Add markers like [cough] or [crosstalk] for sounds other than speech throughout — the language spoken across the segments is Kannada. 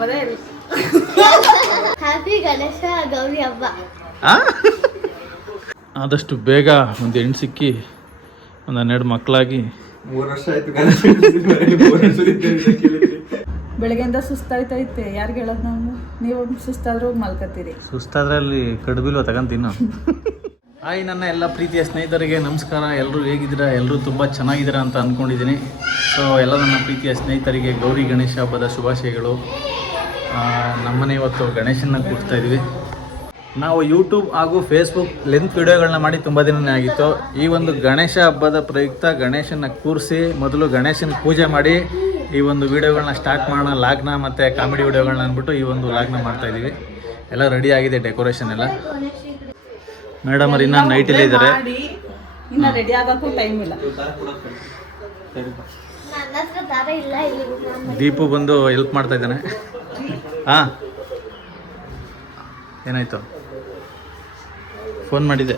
ಹಬ್ಬದೇ ಇಲ್ಲ ಹ್ಯಾಪಿ ಗಣೇಶ ಗೌರಿ ಹಬ್ಬ. ಆ? ಆದಷ್ಟು ಬೇಗ ಒಂದು ಹೆಣ್ಣು ಸಿಕ್ಕಿ ಒಂದು ಹನ್ನೆರಡು ಮಕ್ಕಳಾಗಿ. ಮೂರು ವರ್ಷ ಆಯ್ತು ಗಣೇಶ. ಬೆಳಗ್ಗೆಯಿಂದ ಸುಸ್ತಾಯ್ತೈತೆ ಯಾರಿಗೆ ಹೇಳೋದು ನಾನು ನೀವು ಸುಸ್ತಾದ್ರೂ ಮಲ್ಕತ್ತೀರಿ. ಸುಸ್ತಾದ್ರೆ ಅಲ್ಲಿ ಕಡುಬಿಲ್ವ ತಗೊಂತೀನ ಹಾಯ್ ನನ್ನ ಎಲ್ಲ ಪ್ರೀತಿಯ ಸ್ನೇಹಿತರಿಗೆ ನಮಸ್ಕಾರ. ಎಲ್ಲರೂ ಹೇಗಿದ್ದೀರಾ? ಎಲ್ಲರೂ ತುಂಬ ಚೆನ್ನಾಗಿದ್ದೀರಾ ಅಂತ ಅಂದ್ಕೊಂಡಿದ್ದೀನಿ ಸೊ ಎಲ್ಲ ನನ್ನ ಪ್ರೀತಿಯ ಸ್ನೇಹಿತರಿಗೆ ಗೌರಿ ಗಣೇಶ ಹಬ್ಬದ ಶುಭಾಶಯಗಳು. ನಮ್ಮನೆ ಇವತ್ತು ಗಣೇಶನ ಕೂಡ್ತಾ ಇದ್ವಿ. ನಾವು ಯೂಟ್ಯೂಬ್ ಹಾಗೂ ಫೇಸ್ಬುಕ್ ಲೆಂತ್ ವಿಡಿಯೋಗಳನ್ನ ಮಾಡಿ ತುಂಬ ದಿನನೇ ಆಗಿತ್ತು. ಈ ಒಂದು ಗಣೇಶ ಹಬ್ಬದ ಪ್ರಯುಕ್ತ ಗಣೇಶನ ಕೂರಿಸಿ ಮೊದಲು ಗಣೇಶನ ಪೂಜೆ ಮಾಡಿ ಈ ಒಂದು ವಿಡಿಯೋಗಳನ್ನ ಸ್ಟಾರ್ಟ್ ಮಾಡೋಣ ಲಾಗ್ನ ಮತ್ತು ಕಾಮಿಡಿ ವಿಡಿಯೋಗಳನ್ನ ಅಂದ್ಬಿಟ್ಟು ಈ ಒಂದು ಲಾಗ್ನ ಮಾಡ್ತಾ ಇದ್ದೀವಿ. ಎಲ್ಲ ರೆಡಿ ಆಗಿದೆ ಡೆಕೋರೇಷನ್ ಎಲ್ಲ. ಮೇಡಮ್ ಅವ್ರು ಇನ್ನೂ ನೈಟಲ್ಲೇ ಇದ್ದಾರೆ. ಮಾಡಿ ಇನ್ನ ರೆಡಿ ಆಗೋಕ್ಕೂ ಟೈಮ್ ಇಲ್ಲ. ನನ್ನ ಇಲ್ಲ ಇಲ್ಲಿ. ನಾನು ದೀಪು ಬಂದು ಹೆಲ್ಪ್ ಮಾಡ್ತಾ ಇದ್ದಾನೆ. ಹಾಂ. ಏನಾಯ್ತು? ಫೋನ್ ಮಾಡಿದ್ದೆ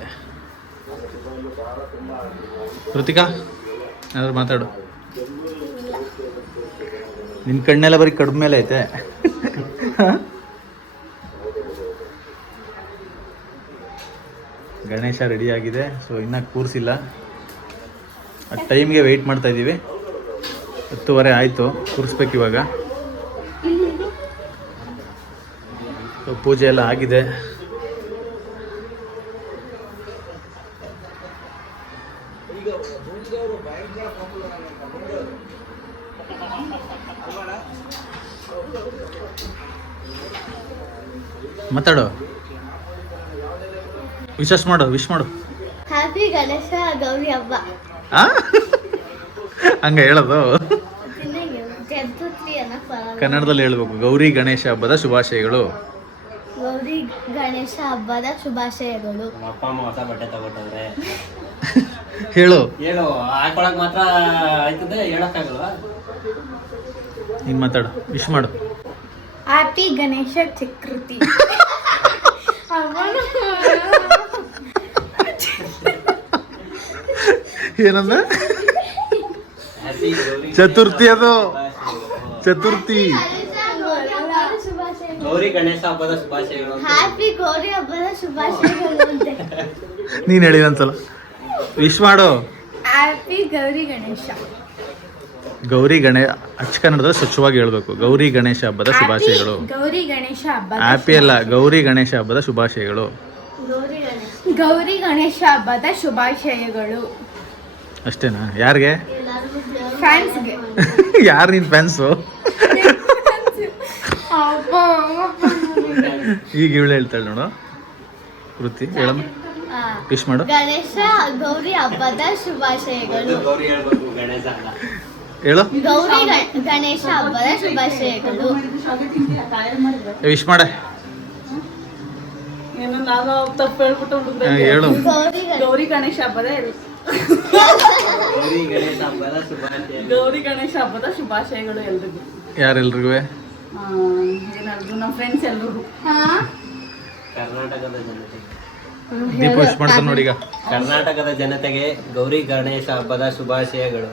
ಕೃತಿಕಾ, ಏನಾದ್ರು ಮಾತಾಡು. ನಿನ್ನ ಕಣ್ಣೆಲ್ಲ ಬರೀ ಕಡಿಮೆ ಮೇಲೆ ಐತೆ. ಗಣೇಶ ರೆಡಿ ಆಗಿದೆ ಸೊ ಇನ್ನೂ ಕೂರಿಸಿಲ್ಲ ಆ ಟೈಮ್ಗೆ ವೆಯ್ಟ್ ಮಾಡ್ತಾ ಇದ್ದೀವಿ ಹತ್ತುವರೆ ಆಯಿತು, ಕೂರಿಸ್ಬೇಕು ಇವಾಗ ಸೊ ಪೂಜೆ ಎಲ್ಲ ಆಗಿದೆ. ಮಾತಾಡು. ವಿಶೇಷ ಮಾಡು ವಿಶ್ ಮಾಡು. ಹ್ಯಾಪಿ ಗಣೇಶ ಗೌರಿ ಹಬ್ಬ? ಹಂಗ ಹೇಳೋದು? ಕನ್ನಡದಲ್ಲಿ ಹೇಳ್ಬೇಕು ಗೌರಿ ಗಣೇಶ ಹಬ್ಬದ ಶುಭಾಶಯಗಳು. ಗೌರಿ ಗಣೇಶ ಹಬ್ಬದ ಶುಭಾಶಯಗಳು. ನಮ್ಮ ಅಪ್ಪ ಅಮ್ಮ ಹೊಸ ಬಟ್ಟೆ ತಗೊಟ್ಟವ್ರೆ. [laughs] ಹೇಳು. ಹೇಳು ಹಾಕೊಳಕ್ ಮಾತ್ರ ಆಯ್ತದೆ ಹೇಳಕ್ಕಾಗಲ್ವಾ? ನೀನ್ ಮಾತಾಡು ವಿಶ್ ಮಾಡು. ಹ್ಯಾಪಿ ಗಣೇಶ ಚಕ್ರತಿ. [laughs] ಏನಂದ? ಚತುರ್ಥಿ ಅದು. ಚತುರ್ಥಿ. ಗೌರಿ ಗಣೇಶ ಹಬ್ಬದ ಶುಭಾಶಯಗಳು ಹ್ಯಾಪಿ ಗೌರಿ ಹಬ್ಬದ ಶುಭಾಶಯಗಳು ಅಂತೆ ನೀನು ಹೇಳಿ ಒಂದ್ಸಲ. ವಿಶ್ ಮಾಡು. ಹ್ಯಾಪಿ ಗೌರಿ ಗಣೇಶ. ಗೌರಿ ಗಣೇಶ ಅಚ್ಚ ಕನ್ನಡದಲ್ಲಿ ಸ್ವಚ್ಛವಾಗಿ ಹೇಳ್ಬೇಕು. ಗೌರಿ ಗಣೇಶ ಹಬ್ಬದ ಶುಭಾಶಯಗಳು. ಗೌರಿ ಗಣೇಶ ಹಬ್ಬ ಹ್ಯಾಪಿ ಅಲ್ಲ ಗೌರಿ ಗಣೇಶ ಹಬ್ಬದ ಶುಭಾಶಯಗಳು. ಗೌರಿ ಗಣೇಶ ಗೌರಿ ಗಣೇಶ ಹಬ್ಬದ ಶುಭಾಶಯಗಳು. ಅಷ್ಟೇನಾ? ಯಾರಿಗೆ? ಫ್ಯಾನ್ಸ್ಗೆ [laughs] ಯಾರು ನಿನ್ನ ಫ್ಯಾನ್ಸು ಈಗ ಇವಳು ಹೇಳ್ತಾಳೆ ನೋಡು. ಕೃತಿ ಹೇಳಮ್ಮ. ವಿಶ್ ಮಾಡು. ಗಣೇಶ ಗೌರಿ ಹಬ್ಬದ ಶುಭಾಶಯಗಳು. ಹೇಳು. ಗೌರಿ ಗಣೇಶ ಹಬ್ಬದ ಶುಭಾಶಯಗಳು. ವಿಶ್ ಮಾಡ. ಹೇಳು. ಗೌರಿ ಗೌರಿ ಗಣೇಶ ಹಬ್ಬದೇ ಗೌರಿ ಗಣೇಶ ಹಬ್ಬದ ಶುಭಾಶಯಗಳು ಎಲ್ರಿಗೂ. ಯಾರೆಲ್ರಿಗೂ? ನಮ್ಮ ಫ್ರೆಂಡ್ಸ್ ಎಲ್ರಿಗೂ ಹಾ? ಕರ್ನಾಟಕದ ಜನತೆ. ನೋಡಿ ಜನತೆಗೆ ಗೌರಿ ಗಣೇಶ ಹಬ್ಬದ ಶುಭಾಶಯಗಳು.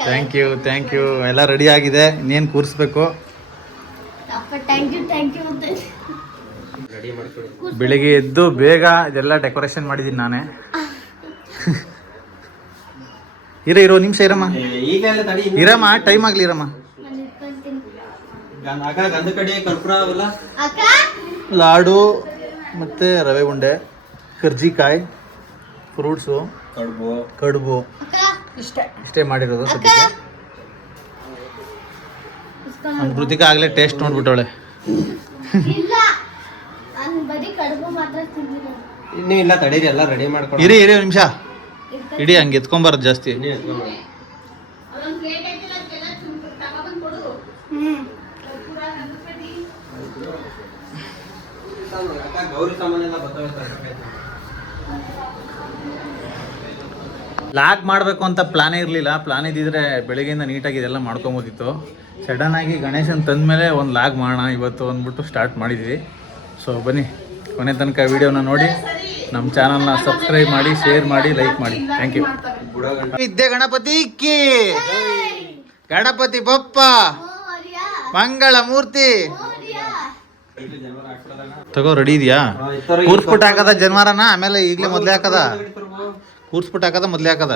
ಥ್ಯಾಂಕ್ ಯು ಥ್ಯಾಂಕ್ ಯು ಎಲ್ಲ ರೆಡಿ ಆಗಿದೆ. ಇನ್ನೇನು ಕೂರಿಸ್ಬೇಕು? ಬೆಳಿಗ್ಗೆ ಎದ್ದು ಬೇಗ ಇದೆಲ್ಲ ಡೆಕೋರೇಷನ್ ಮಾಡಿದ್ದೀನಿ ನಾನೇ. [laughs] ಇರ ಇರೋ ನಿಮಿಷ ಇರಮ್ಮ. ಇರಮ್ಮ ಟೈಮ್ ಆಗ್ಲಿ ಇರಮ್ಮ. ಗಂಧ- ಆಗ ಕಡೆ ಕರ್ಪೂರ ಅವೆಲ್ಲ? ಅಕ್ಕ? ಲಾಡು ಮತ್ತು ರವೆ ಉಂಡೆ ಕರ್ಜಿಕಾಯಿ ಫ್ರೂಟ್ಸು ಕಡುಬು. ಕಡುಬು. ಇಷ್ಟೇ. ಇಷ್ಟೇ ಮಾಡಿರೋದು ಸದ್ಯಕ್ಕೆ. ನಮ್ಮ ಕೃತಿಕ ಆಗಲೇ ಟೇಸ್ಟ್ ನೋಡ್ಬಿಟ್ಟವಳೆ. ಇನ್ನೂ ಇಲ್ಲ ತಡೀರಿ ಎಲ್ಲ ರೆಡಿ ಮಾಡ್ಕೊಂಡು ಇರಿ ಇರಿ ಒಂದು ನಿಮಿಷ. ಇಡಿ ಹಂಗೆ ಎತ್ಕೊಂಬಾರ್ದು ಜಾಸ್ತಿ ಇನ್ನೂ ಎತ್ಕೊಂಡ್ಬಿಡಿ. ಹ್ಮ್ ಅಕ್ಕ, ಗೌರಿ ಸಾಮಾನೆಲ್ಲ ಬರ್ತಾವೆ ತರ್ಬೇಕಾಯ್ತು. ಲಾಗ್ ಮಾಡಬೇಕು ಅಂತ ಪ್ಲಾನೇ ಇರಲಿಲ್ಲ. ಪ್ಲಾನ್ ಇದ್ದಿದ್ರೆ ಬೆಳಿಗ್ಗೆಯಿಂದ ನೀಟಾಗಿ ಇದೆಲ್ಲ ಮಾಡ್ಕೊಬೋದಿತ್ತು. ಸಡನ್ ಆಗಿ ತಂದ ತಂದಮೇಲೆ ಒಂದು ಲಾಗ್ ಮಾಡೋಣ ಇವತ್ತು ಅಂದ್ಬಿಟ್ಟು ಸ್ಟಾರ್ಟ್ ಮಾಡಿದ್ವಿ. ಸೊ ಬನ್ನಿ. ಕೊನೆ ತನಕ ವಿಡಿಯೋನ ನೋಡಿ. ನಮ್ಮ ಚಾನಲ್ನ ಸಬ್ಸ್ಕ್ರೈಬ್ ಮಾಡಿ ಶೇರ್ ಮಾಡಿ ಲೈಕ್ ಮಾಡಿ. ಥ್ಯಾಂಕ್ ಯು ವಿದ್ಯೆ ಗಣಪತಿ ಕಿ. ಗಣಪತಿ ಬಪ್ಪ. ಮಂಗಳ ಮೂರ್ತಿ. ತಗೋ ರೆಡಿ ಇದೆಯಾ? ಕೂರ್ಸ್ಬಿಟ್ಟು ಹಾಕದ ಜನ್ವಾರನ? ಆಮೇಲೆ ಈಗಲೇ ಮೊದ್ಲೇ ಹಾಕದ? ಕೂರ್ಸ್ಬಿಟ್ಟು ಹಾಕದ ಮೊದ್ಲೇ ಹಾಕದ?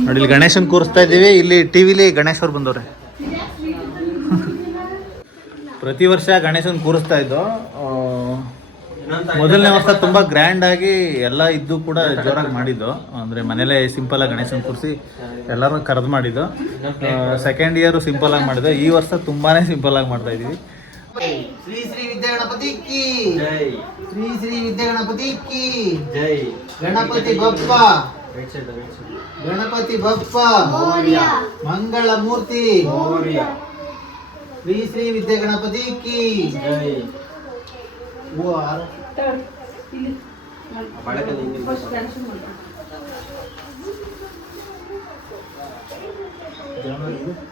ನೋಡಿ ಇಲ್ಲಿ ಗಣೇಶನ್ ಕೂರಿಸ್ತಾ ಇದ್ದೀವಿ. ಇಲ್ಲಿ ಟಿವಿಲಿ ಗಣೇಶ್ ಅವ್ರು ಬಂದವ್ರೆ. [laughs] ಪ್ರತಿ ವರ್ಷ ಗಣೇಶನ್ ಕೂರಿಸ್ತಾ ಇದ್ದು ಮೊದಲನೇ ವರ್ಷ ತುಂಬಾ ಗ್ರ್ಯಾಂಡ್ ಆಗಿ ಎಲ್ಲ ಇದ್ದು ಕೂಡ ಜೋರಾಗಿ ಮಾಡಿದ್ದು. ಅಂದ್ರೆ ಮನೇಲೆ ಸಿಂಪಲ್ ಆಗಿ ಗಣೇಶನ್ ಕೂರಿಸಿ ಎಲ್ಲರೂ ಕರೆದು ಮಾಡಿದ್ದು. ಸೆಕೆಂಡ್ ಇಯರ್ ಸಿಂಪಲ್ ಆಗಿ ಮಾಡಿದ್ದು. ಈ ವರ್ಷ ತುಂಬಾನೇ ಸಿಂಪಲ್ ಆಗಿ ಮಾಡ್ತಾ ಇದೀವಿ. ಶ್ರೀ ಶ್ರೀ ವಿದ್ಯಾ ಗಣಪತಿ ಕಿ. ಜೈ. ಶ್ರೀ ಶ್ರೀ ವಿದ್ಯಾ ಗಣಪತಿ ಕಿ. ಜೈ. ಗಣಪತಿ ಬಪ್ಪ. ಗಣಪತಿ ಬಪ್ಪ. ಮಂಗಳ ಮೂರ್ತಿ. ಶ್ರೀ ಶ್ರೀ ವಿದ್ಯಾ ಗಣಪತಿ ಕಿ. ಜೈ. ಓ ಆರ. ಇಲ್ಲಿ ಫಸ್ಟ್ ಕ್ಯಾನ್ಸಲ್ ಮಾಡಿ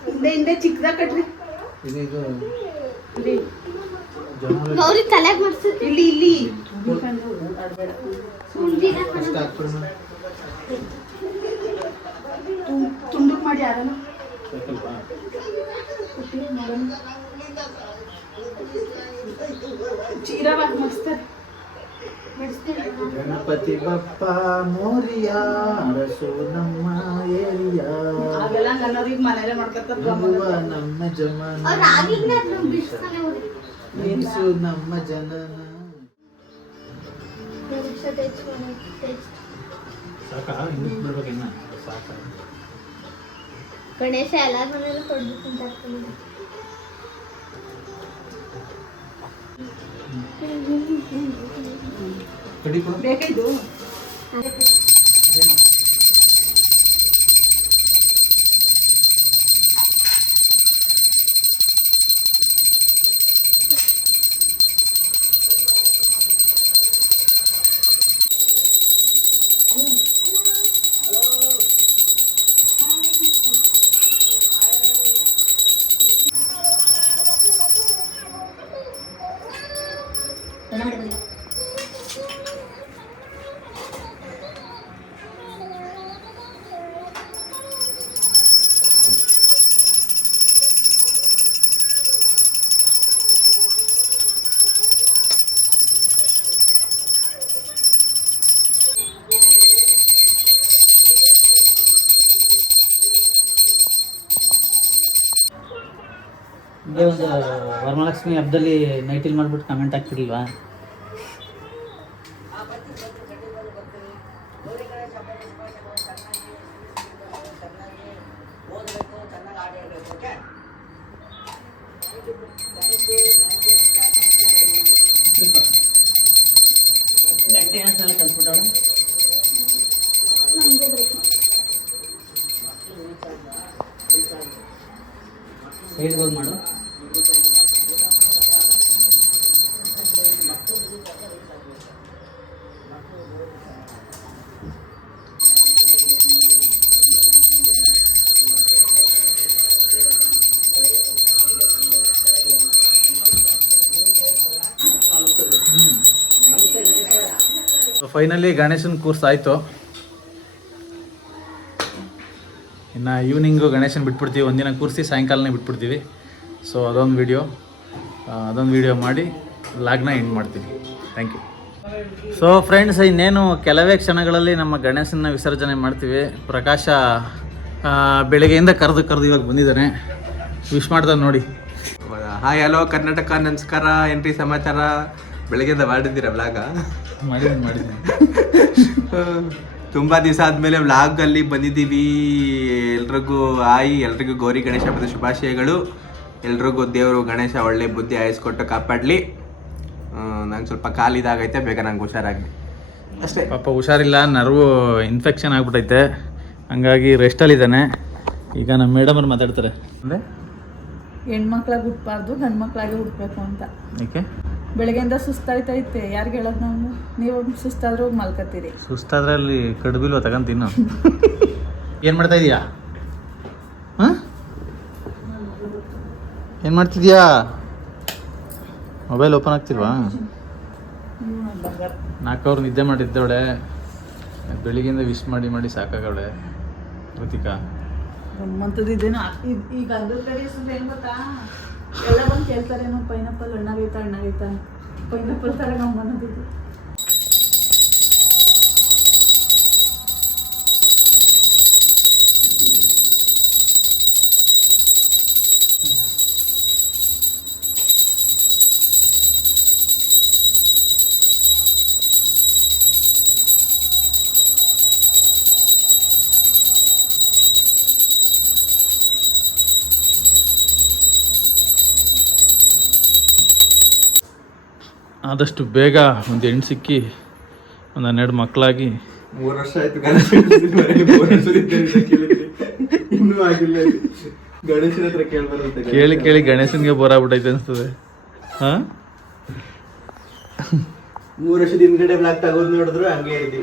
ಹಿಂದೆ ಹಿಂದೆ ಚಿಕ್ಕದಾಗ ಕಟ್ರಿ. ಇದು ಇದು. ಇಲ್ಲಿ. ಗೌರಿ ತಲೆಗೆ ಮಾಡ್ಸಿ ಇಲ್ಲಿ ಇಲ್ಲಿ. ಹಾಕ್ಬಿಡೋಣ ಮಾಡಿ ಯಾರನ್ನ? ಚೀರಾ ಮಸ್ತ್ ಗಣಪತಿ ಬಪ್ಪ ಮೋರಿಯ ಅರಸು ನಮ್ಮ ಏರಿಯಾ. ನಮ್ಮ ಜಮನ. ನೆನೆಸು ನಮ್ಮ ಜನನ. ಗಣೇಶ ಎಲ್ಲಾರ ಮನೇಲಿ ಕೊಡ್ಬೇಕು ಅಂತ. ಕಡಿ. ಕೊಡು ಬೇಕಿದ್ದು ವರಮಹಾಲಕ್ಷ್ಮಿ ಹಬ್ಬದಲ್ಲಿ ನೈಟಿಲ್ ಮಾಡ್ಬಿಟ್ಟು ಕಮೆಂಟ್ ಹಾಕ್ತಿರ್ಲಿಲ್ವಾ ಗಂಟೆ ಸಲ ಕಲ್ಸ್ಬಿಟ್ಟವಳು ಸೈಡ್ಗೆ ಹೋಗಿ ಮಾಡು. ಫೈನಲಿ ಗಣೇಶನ ಕೂರ್ಸ್ ಆಯಿತು. ಇನ್ನು ಈವ್ನಿಂಗು ಗಣೇಶನ ಬಿಟ್ಬಿಡ್ತೀವಿ. ಒಂದಿನ ಕೂರಿಸಿ, ಸಾಯಂಕಾಲನೇ ಬಿಟ್ಬಿಡ್ತೀವಿ. ಸೊ ಅದೊಂದು ವಿಡಿಯೋ ಅದೊಂದು ವಿಡಿಯೋ ಮಾಡಿ, ಲಾಗ್ನ ಎಂಡ್ ಮಾಡ್ತೀನಿ ಥ್ಯಾಂಕ್ ಯು ಸೊ ಫ್ರೆಂಡ್ಸ್ ಇನ್ನೇನು, ಕೆಲವೇ ಕ್ಷಣಗಳಲ್ಲಿ ನಮ್ಮ ಗಣೇಶನ ವಿಸರ್ಜನೆ ಮಾಡ್ತೀವಿ. ಪ್ರಕಾಶ ಬೆಳಗ್ಗೆಯಿಂದ ಕರೆದು ಕರೆದು ಇವಾಗ ಬಂದಿದ್ದಾನೆ. ವಿಶ್ ಮಾಡ್ತಾನೆ ನೋಡಿ. ಹಾಯ್ ಹಲೋ ಕರ್ನಾಟಕ ನಮಸ್ಕಾರ ಎಂಟ್ರಿ ಸಮಾಚಾರ ಬೆಳಗ್ಗೆಯಿಂದ ಮಾಡಿದ್ದೀರಾ ವ್ಲಾಗ ಮಾಡಿದ್ದೀನಿ ಮಾಡಿದ್ದೀನಿ. ತುಂಬಾ ದಿವಸ ಆದ್ಮೇಲೆ ವ್ಲಾಗ್ ಅಲ್ಲಿ ಬಂದಿದ್ದೀವಿ. ಎಲ್ರಿಗೂ ಆಯಿ ಎಲ್ರಿಗೂ ಗೌರಿ ಗಣೇಶ ಹಬ್ಬದ ಶುಭಾಶಯಗಳು. ಎಲ್ರಿಗೂ ದೇವರು ಗಣೇಶ ಒಳ್ಳೆ ಬುದ್ಧಿ ಆಯಿಸ್ಕೊಟ್ಟು ಕಾಪಾಡಲಿ. ನಂಗೆ ಸ್ವಲ್ಪ ಕಾಲಿದಾಗೈತೆ ಬೇಗ ನಂಗೆ ಹುಷಾರಾಗಲಿ. ಅಷ್ಟೇ. ಪಾಪ ಹುಷಾರಿಲ್ಲ ನರ್ವು ಇನ್ಫೆಕ್ಷನ್ ಆಗ್ಬಿಟ್ಟೈತೆ ಹಂಗಾಗಿ ರೆಸ್ಟಲ್ಲಿದ್ದಾನೆ ಈಗ ನಮ್ಮ ಮೇಡಮ್ ಅವ್ರು ಮಾತಾಡ್ತಾರೆ. ಅಂದರೆ ಹೆಣ್ಮಕ್ಳಾಗಿ ಹುಟ್ಬಾರ್ದು ಗಂಡು ಮಕ್ಳಾಗೆ ಹುಟ್ಬೇಕು ಅಂತ. ಏಕೆ? ಬೆಳಗ್ಗೆಯಿಂದ ಸುಸ್ತಾಯ್ತೈತೆ ಯಾರಿಗೆ ಹೇಳೋದು ನಾವು? ನೀವು ಸುಸ್ತಾದ್ರೆ ಹೋಗಿ ಮಲ್ಕತ್ತೀರಿ ಸುಸ್ತಾದ್ರೆ ಅಲ್ಲಿ ಕಡ್ಬಿಲ್ವ ತಗೊಂತೀನಿ ಏನು ಮಾಡ್ತಾ ಇದೀಯಾ? ಹಾಂ? ಏನು ಮಾಡ್ತಿದ್ಯಾ? ಮೊಬೈಲ್ ಓಪನ್ ಆಗ್ತಿಲ್ವಾ? ನಾಲ್ಕು ಅವ್ರು ನಿದ್ದೆ ಮಾಡಿದ್ದವಳೆ. ಬೆಳಿಗ್ಗೆಯಿಂದ ವಿಶ್ ಮಾಡಿ ಮಾಡಿ ಸಾಕಾಗವಳೆ. ಕೃತಿಕಾ ಈಗ ಅದ್ರ ಕಡೆ ಸುಮ್ಮನೆ ಈಗ ಏನು ಎಲ್ಲ ಬಂದು ಕೇಳ್ತಾರೇನೋ ಪೈನಾಪಲ್ ಹಣ್ಣಾಗೈತಾ ಹಣ್ಣಾಗೈತಾ ಪೈನಾಪಲ್ ಥರ ನಮ್ಮ ಇದು. ಆದಷ್ಟು ಬೇಗ ಒಂದು ಹೆಣ್ಣು ಸಿಕ್ಕಿ ಒಂದು ಹನ್ನೆರಡು ಮಕ್ಕಳಾಗಿ. ಮೂರು ವರ್ಷ ಆಯ್ತು ಇನ್ನೂ ಆಗಿಲ್ಲ ಇದು. ಗಣೇಶನ ಹತ್ರ ಕೇಳಿ ಕೇಳಿ ಗಣೇಶನ್ಗೆ ಬೋರ್ ಆಗ್ಬಿಟ್ಟೈತೆ ಅನಿಸ್ತದೆ. ಹಾಂ? ಮೂರು ವರ್ಷದ ಹಿಂದ್ಗಡೆ ಬ್ಲಾಕ್ ತಗೋದ್ ನೋಡಿದ್ರು ಹಂಗೆ ಇದ್ವಿ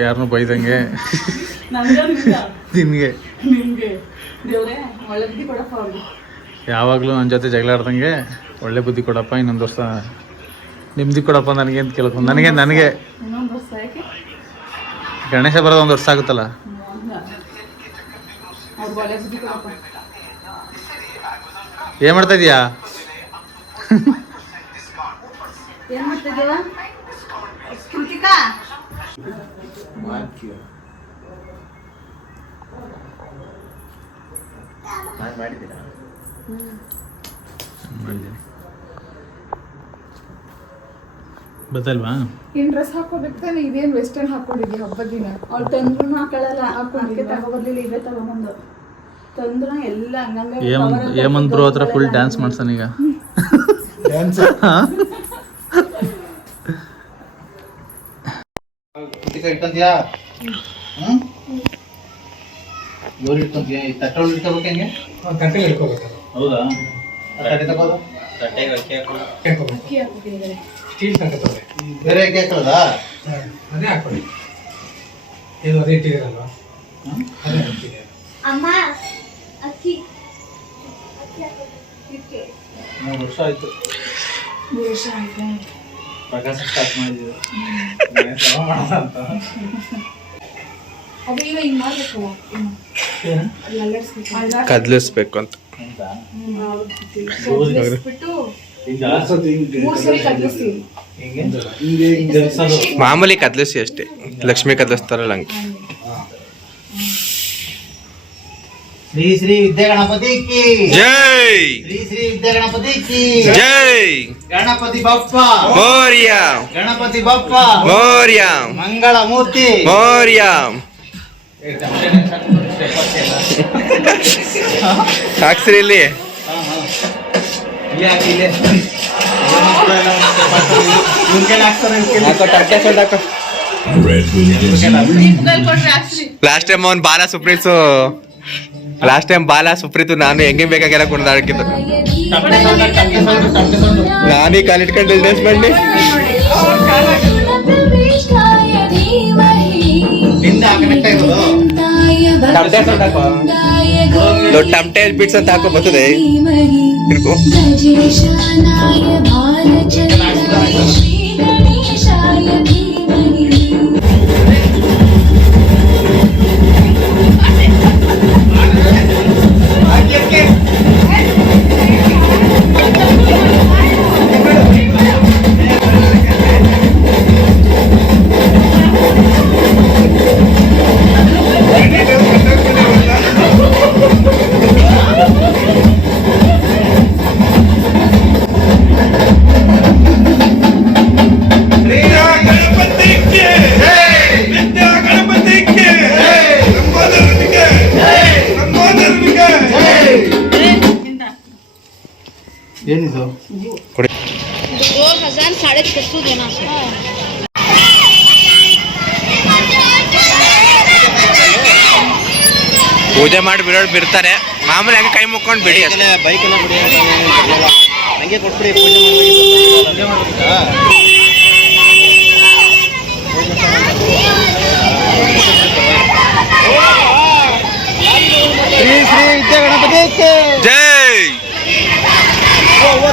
ಯಾರನ್ನೂ ಬೈದಂಗೆ. ನಿನಗೆ. ಯಾವಾಗಲೂ ನನ್ನ ಜೊತೆ ಜಗಳ ಆಡ್ದಂಗೆ ಒಳ್ಳೆ ಬುದ್ಧಿ ಕೊಡಪ್ಪ ಇನ್ನೊಂದು ವರ್ಷ ನಿಮ್ದಿ ಕೊಡಪ್ಪ ನನಗೆ ಅಂತ ಕೇಳ್ಕೊಂಡು ನನಗೆ ನನಗೆ ಗಣೇಶ ಬರೋದು ಒಂದು ವರ್ಷ ಆಗುತ್ತಲ್ಲ? ಏನ್ ಮಾಡ್ತಾ ಇದೀಯಾ? ಏನು ಮಾಡ್ತಾ ಇದೀಯಾ ನಾನು ಮಾಡ್ತಿದ್ದೀವ ಕೃತಿಕಾ ಬತ್ತಲ್ವಾ ಏನ್ ಡ್ರೆಸ್ ಹಾಕೋಬೇಕು ತಾನೆ ಇದೇನ್ ವೆಸ್ಟರ್ನ್ ಹಾಕೊಂಡಿದ್ದಿ ಹಬ್ಬದ ದಿನ ಅವ್ಳು ತಂದ್ರು ಹಾಕೊಳ್ಳಲ್ಲ ಹಾಕೊಂಡ್ಕೆ ತಗೊಬರ್ಲಿಲ್ಲ ಇವೇ ತಗೊಂಬಂದು. ತಂದ್ರ ಎಲ್ಲ ಹಂಗಂಗೆ ಏಮಂತ್ ಬ್ರೋ ಹತ್ರ ಫುಲ್ ಡ್ಯಾನ್ಸ್ ಮಾಡ್ಸನೀಗ ಇಟ್ಕೊಂತೀಯಾ ಹ್ಮ್? ಇವ್ರು ಇಟ್ಕೊಂತೀಯ? ಈ ತಟ್ಟೆ ಇಟ್ಕೋಬೇಕು ಹೆಂಗೆ? ತಟ್ಟೆ ಇಟ್ಕೋಬೇಕು. ಹೌದಾ? ತಟ್ಟೆ ತಗೋದು ತಟ್ಟೆ ಅಕ್ಕಿ ಹಾಕೊಂಡು ಹಾಕೋಬೇಕು ಸ್ಟೀಲ್ ತಟ್ಟೆ ತಗೊಳ್ಳಿ ಬೇರೆ ಹಾಕೋದಾ ಅದೇ ಹಾಕೊಳ್ಳಿ ಇದು ಅದೇ ಇಟ್ಟಿದ್ದೀರಲ್ವಾ? ಅದೇ ಇಟ್ಟಿದ್ದೀರ ಅಮ್ಮ ಅಕ್ಕಿ. ಮೂರು ವರ್ಷ ಆಯ್ತು. ಸ್ಟಾರ್ಟ್ ಮಾಡಿದ್ದೀವಿ ಅದೇ ಸ್ಟಾರ್ಟ್ ಮಾಡಿದ್ರು ಮಾಡ್ಬೇಕು ಕದ್ಲಿಸ್ಬೇಕು ಅಂತ. ಮಾಮೂಲಿ ಕದ್ಲಿಸಿ ಅಷ್ಟೇ. ಲಕ್ಷ್ಮಿ ಕದ್ಲಿಸ್ತಾರಲ್ಲ ಹಂಗೆ ಶ್ರೀ ಶ್ರೀ ವಿದ್ಯಾ ಗಣಪತಿ ಕಿ ಜೈ ಶ್ರೀ ಶ್ರೀ ವಿದ್ಯಾ ಗಣಪತಿ ಕಿ ಜೈ ಗಣಪತಿ ಬಪ್ಪ ಮೌರ್ಯ ಗಣಪತಿ ಬಪ್ಪ ಮೌರ್ಯ ಮಂಗಳ ಮೂರ್ತಿ ಮೌರ್ಯ ಹಾಕ್ಸ್ರಿ ಇಲ್ಲಿ ಇಲ್ಲಿ ಹಾಕಿ ಇಲ್ಲಿ ಇವ್ನ್ ಕೈಲಿ ಹಾಕ್ತಾರೆ ಇವ್ನ್ ಕೈಲಿ. ಹಾಕೋ ತಟ್ಟೆ ಸೊಳ್ಳೆ ಹಾಕೋ ಲಾಸ್ಟ್ ಟೈಮ್ ಅವ್ನು ಬಾಲ ಸುಪ್ರೀತು ಲಾಸ್ಟ್ ಟೈಮ್ ಬಾಲ ಸುಪ್ರೀತು ನಾನು ಹೆಂಗೆ ಬೇಕಾಗೆಲ್ಲ ಕುಣಿದಾಡ್ಕಿದ್ದು ನಾನೀ ಕಾಲಿಟ್ಕೊಂಡು ಡ್ಯಾನ್ಸ್ ಮಾಡಿ ದೊಡ್ಡ ಟಮಟೆ ಬಿಟ್ಸ್ ಅಂತ ಹಾಕೋ ಬರ್ತದೆ. ಏನಿದು? ಪೂಜೆ ಮಾಡಿ ಬಿಡೋರು ಬಿಡ್ತಾರೆ. ಮಾಮೂಲಿ ಹಂಗೆ ಕೈ ಮುಕ್ಕೊಂಡು ಬಿಡಿ ಅಷ್ಟೇ. ಬೈಕ್ ಎಲ್ಲ ಬಿಡಿ ಹಂಗೆ ಕೊಟ್ಬಿಡಿ ಪೂಜೆ ಶ್ರೀ ಶ್ರೀ ವಿದ್ಯಾ ಗಣಪತಿ ಜೈ.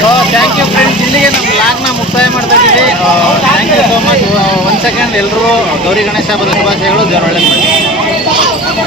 ಸೊ ಥ್ಯಾಂಕ್ ಯು ಫ್ರೆಂಡ್ಸ್ ಇಲ್ಲಿಗೆ ನಮ್ಮ ಲಾಗ್ನ ಮುಕ್ತಾಯ ಮಾಡ್ತಾ ಇದ್ದೀವಿ. ಥ್ಯಾಂಕ್ ಯು ಸೋ ಮಚ್ ಒಂದು ಸೆಕೆಂಡ್ ಎಲ್ಲರೂ ಗೌರಿ ಗಣೇಶ ಹಬ್ಬದ ಶುಭಾಶಯಗಳು. ದೇವ್ರ ಒಳ್ಳೆ ಮಾಡಿ